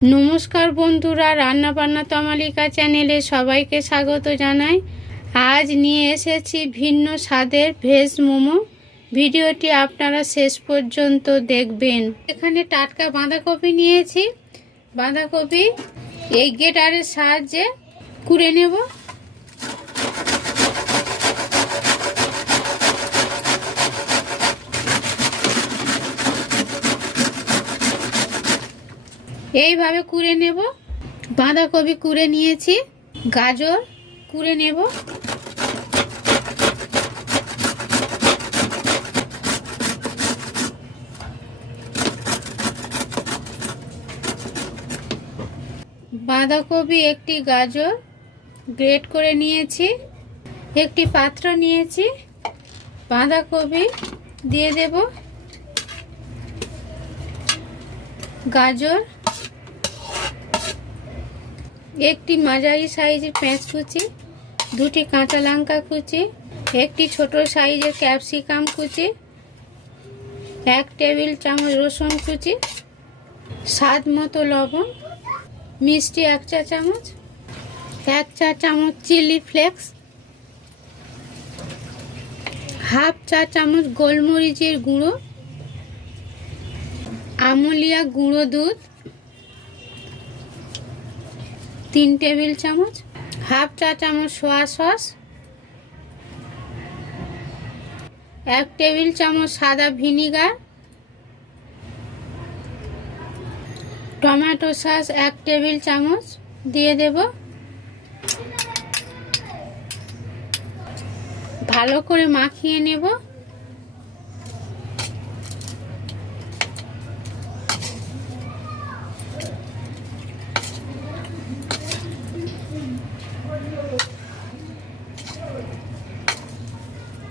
নমস্কার বন্ধুরা রান্না বান্না তমালিকা চ্যানেলে সবাইকে স্বাগত জানাই। আজ নিয়ে এসেছি ভিন্ন স্বাদের ভেজ মোমো। ভিডিওটি আপনারা শেষ পর্যন্ত দেখবেন। এখানে টাটকা বাঁধাকপি নিয়েছি। বাঁধাকপি এই গেটারের সাহায্যে কুড়ে নেব। এইভাবে কুড়ে নেব। বাঁধাকপি কুড়ে নিয়েছি, গাজর কুড়ে নেব। বাঁধাকপি একটি গাজর গ্রেট করে নিয়েছি, একটি পাত্র নিয়েছি, বাঁধাকপি দিয়ে দেব। গাজর একটি মাঝারি সাইজের পেঁয়াজ কুচি, দুটি কাঁচা লঙ্কা কুচি, একটি ছোট সাইজের ক্যাপসিকাম কুচি, এক টেবিল চামচ রসুন কুচি, স্বাদ মতো লবণ, মিষ্টি এক চা চামচ, এক চা চামচ চিলি ফ্লেক্স, হাফ চা চামচ গোলমরিচের গুঁড়ো, আমলিয়া গুঁড়ো দুধ তিন টেবিল চামচ, হাফ চা চামচ সোয়া সস, এক টেবিল চামচ সাদা ভিনিগার, টমেটো সস এক টেবিল চামচ দিয়ে দেব। ভালো করে মাখিয়ে নেব।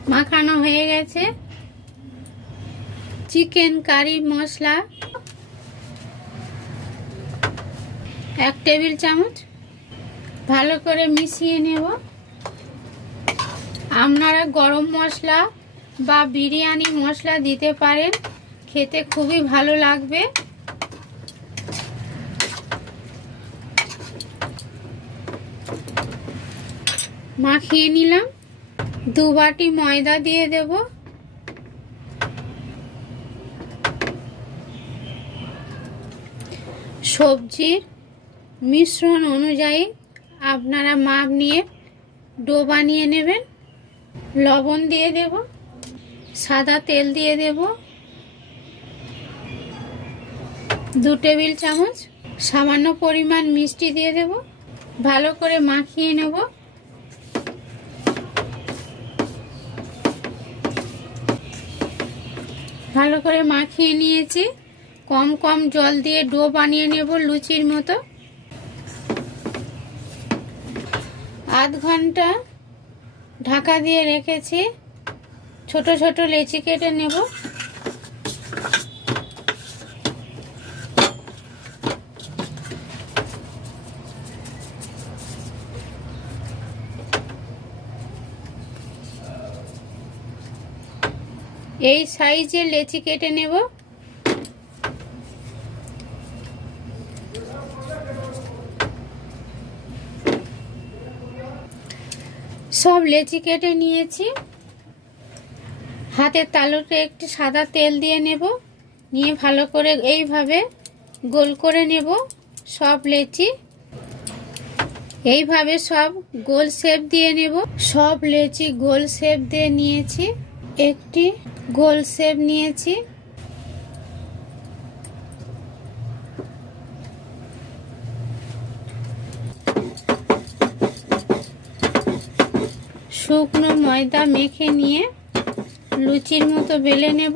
মাখানো হয়ে গেছে। চিকেন কারি মশলা। এক টেবিল চামচ। ভালো করে মিশিয়ে নেব। আপনারা গরম মশলা বা বিরিয়ানি মশলা দিতে পারেন। খেতে খুবই ভালো লাগবে। মাখিয়ে নিলাম। দু বাটি ময়দা দিয়ে দেব। সবজির মিশ্রণ অনুযায়ী আপনারা মাপ নিয়ে ডো বানিয়ে নেবেন। লবণ দিয়ে দেব। সাদা তেল দিয়ে দেব। দু টেবিল চামচ সামান্য পরিমাণ মিষ্টি দিয়ে দেব। ভালো করে মাখিয়ে নেব। ভালো করে মাখিয়ে নিয়েছি। কম কম জল দিয়ে ডো বানিয়ে নেব লুচির মতো। আধ ঘণ্টা ঢাকা দিয়ে রেখেছি। ছোট ছোট লেচি কেটে নেব। এই সাইজের লেচি কেটে নেব। সব লেচি কেটে নিয়েছি। হাতের তালুতে একটু সাদা তেল দিয়ে নেব। নিয়ে ভালো করে এইভাবে গোল করে নেব সব লেচি। এইভাবে সব গোল শেপ দিয়ে নেব। সব লেচি গোল শেপ দিয়ে নিয়েছি। একটি গোল শেপ নিয়েছি। শুকনো ময়দা মেখে নিয়ে লুচির মতো বেলে নেব।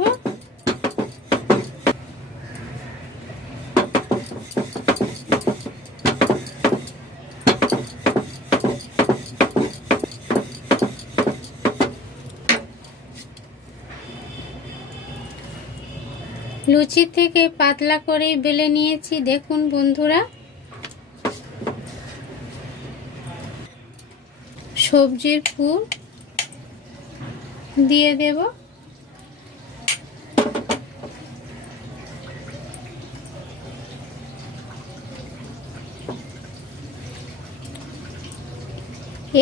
কুচি থেকে পাতলা করে বেলে নিয়েছি। দেখুন বন্ধুরা। সবজির ফুল দিয়ে দেব।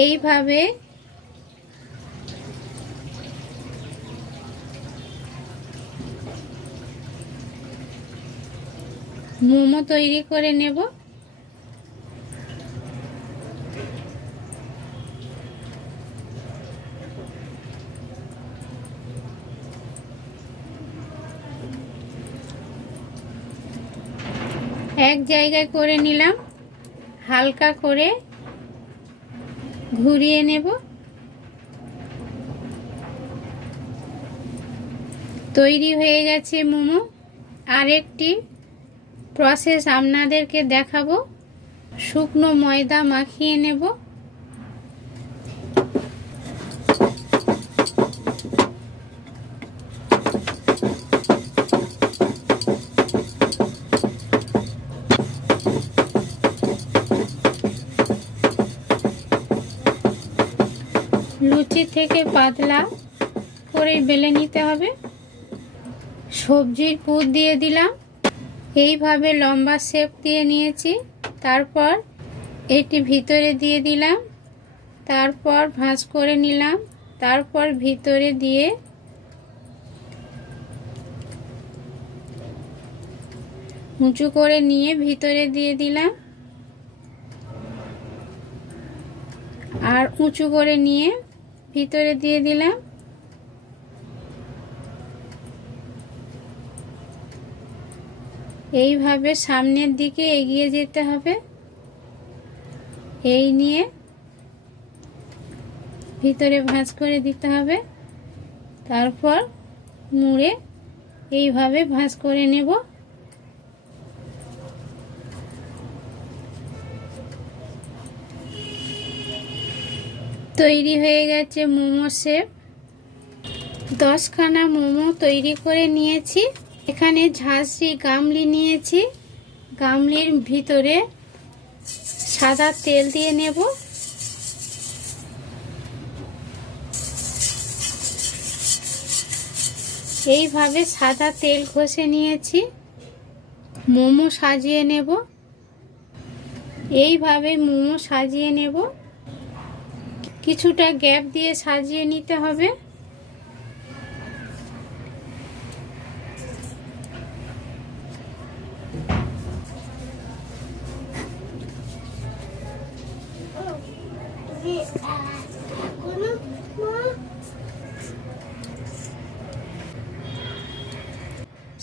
এইভাবে মোমো তৈরি করে নেব। এক জায়গায় করে নিলাম। হালকা করে ঘুরিয়ে নেব। তৈরি হয়ে গেছে মোমো। আরেকটি প্রসেস আপনাদেরকে দেখাবো। শুকনো ময়দা মাখিয়ে নেব। লুচি থেকে পাতলা করে বেলে নিতে হবে। সবজির পুর দিয়ে দিলাম। এইভাবে লম্বা শেপ দিয়ে নিয়েছি। তারপর এটি ভিতরে দিয়ে দিলাম। তারপর ভাঁজ করে নিলাম। তারপর ভিতরে দিয়ে উঁচু করে নিয়ে ভিতরে দিয়ে দিলাম। আর উঁচু করে নিয়ে ভিতরে দিয়ে দিলাম। এইভাবে সামনের দিকে এগিয়ে যেতে হবে। এই নিয়ে ভিতরে ভাঁজ করে দিতে হবে। তারপর মুড়ে এইভাবে ভাঁজ করে নেব। তৈরি হয়ে গেছে মোমো শেপ। দশখানা মোমো তৈরি করে নিয়েছি। এখানে ঝাঁসি গামলি নিয়েছি। গামলির ভিতরে সাদা তেল দিয়ে নেব। এইভাবে সাদা তেল ঘষে নিয়েছি। মোমো সাজিয়ে নেব। এইভাবে মোমো সাজিয়ে নেব। কিছুটা গ্যাপ দিয়ে সাজিয়ে নিতে হবে।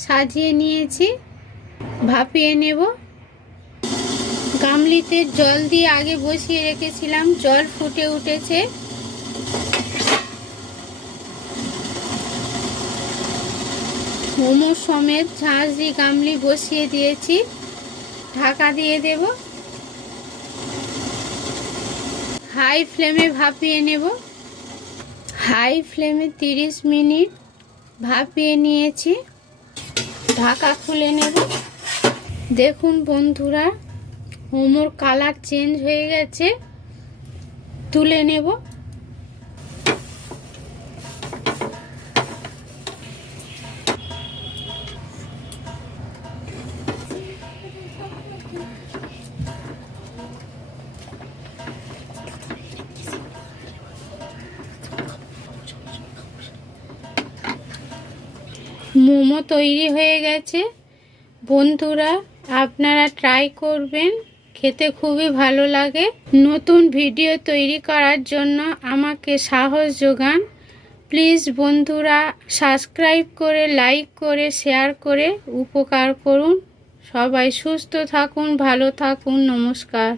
সাজিয়ে নিয়েছি। ভাপিয়ে নেব। গামলিতে জল দিয়ে আগে বসিয়ে রেখেছিলাম। জল ফুটে উঠেছে। মোমো সমেত ঝাঁঝ দিয়ে গামলি বসিয়ে দিয়েছি। ঢাকা দিয়ে দেব। হাই ফ্লেমে ভাপিয়ে নেব। হাই ফ্লেমে 30 মিনিট ভাপিয়ে নিয়েছি। ঢাকা খুলে নেব। দেখুন বন্ধুরা হোমোর কালার চেঞ্জ হয়ে গেছে। তুলে নেব। মোমো তৈরি হয়ে গেছে। বন্ধুরা, আপনারা ট্রাই করবেন। খেতে খুবই ভালো লাগে। নতুন ভিডিও তৈরি করার জন্য আমাকে সাহস যোগান। প্লিজ বন্ধুরা সাবস্ক্রাইব করে লাইক করে শেয়ার করে উপকার করুন। সবাই সুস্থ থাকুন, ভালো থাকুন, নমস্কার।